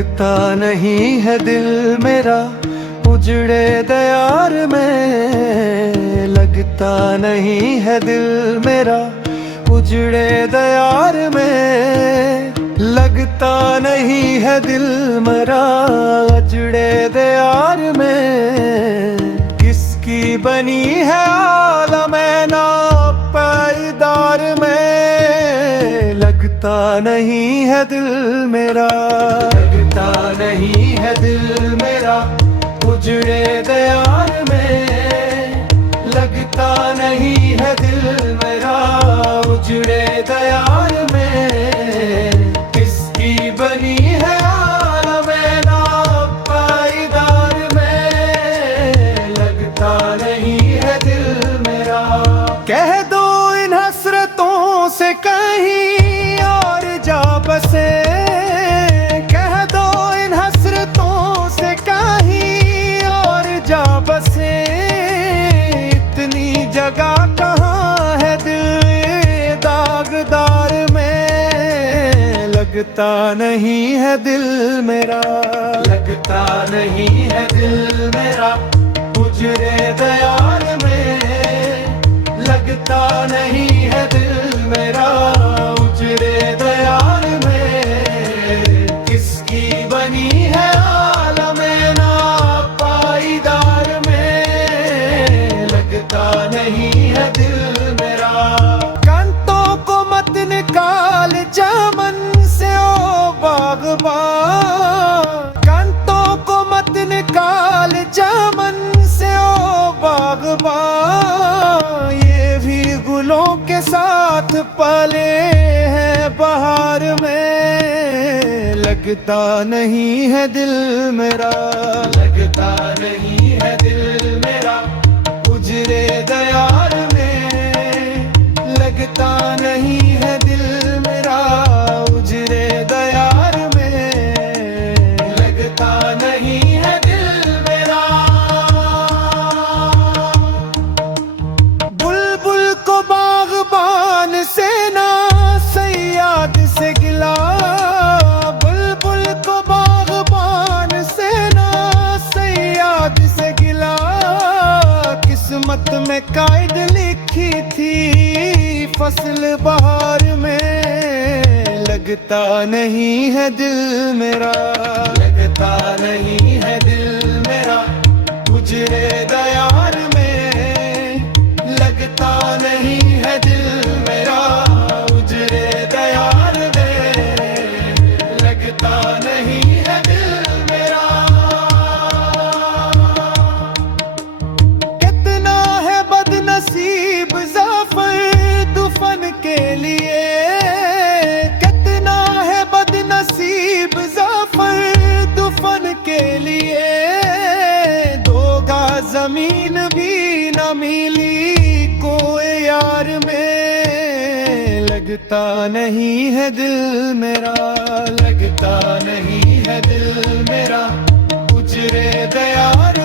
लगता नहीं है दिल मेरा उजड़े दयार में, लगता नहीं है दिल मेरा उजड़े दयार में, लगता नहीं है दिल मेरा उजड़े दयार में। किसकी बनी है आलमे ना पायदार में, लगता नहीं है दिल मेरा, लगता नहीं है दिल मेरा उजड़े दयार में, लगता नहीं है दिल मेरा उजड़े दयार में। किसकी बनी है आलमे ना पायदार में, लगता नहीं है दिल मेरा। कह दो इन हसरतों से कहीं और जा बसे, कह दो इन हसरतों से कहीं और जा बसे। इतनी जगह कहाँ है दिल दागदार में, लगता नहीं है दिल मेरा, लगता नहीं है दिल मेरा उजड़े दयार में, लगता नहीं है दिल मेरा उजड़े दयार में। किसकी बनी है आलमे ना पायदार में, लगता नहीं है दिल मेरा। कांटों को मत निकाल चमन से ओ बागबान, कांटों को मत निकाल चमन से ओ बागबान। ये भी गुलों के साथ पले हैं बहार में, लगता नहीं है दिल मेरा, लगता नहीं है दिल मेरा उजड़े दयार में, लगता नहीं है दिल मेरा उजड़े दयार में, लगता नहीं है दिल मेरा। बुलबुल को बागबान से ना सैयाद से गिला, बुलबुल को बागबान से ना सैयाद से गिला। किस्मत में कायद लिखी थी फसल बहार में, लगता नहीं है दिल मेरा, लगता नहीं है दिल मेरा उजड़े दयार में, लगता नहीं है दिल मेरा उजड़े दयार में, लगता नहीं है दिल मेरा। कितना है बदनसीब ज़फ़र दुफन के लिए, कितना है बदनसीब ज़फ़र दुफन के लिए। दो गाज़ ज़मीन भी न मिली कोई यार में, लगता नहीं है दिल मेरा, लगता नहीं है दिल मेरा उजड़े दयार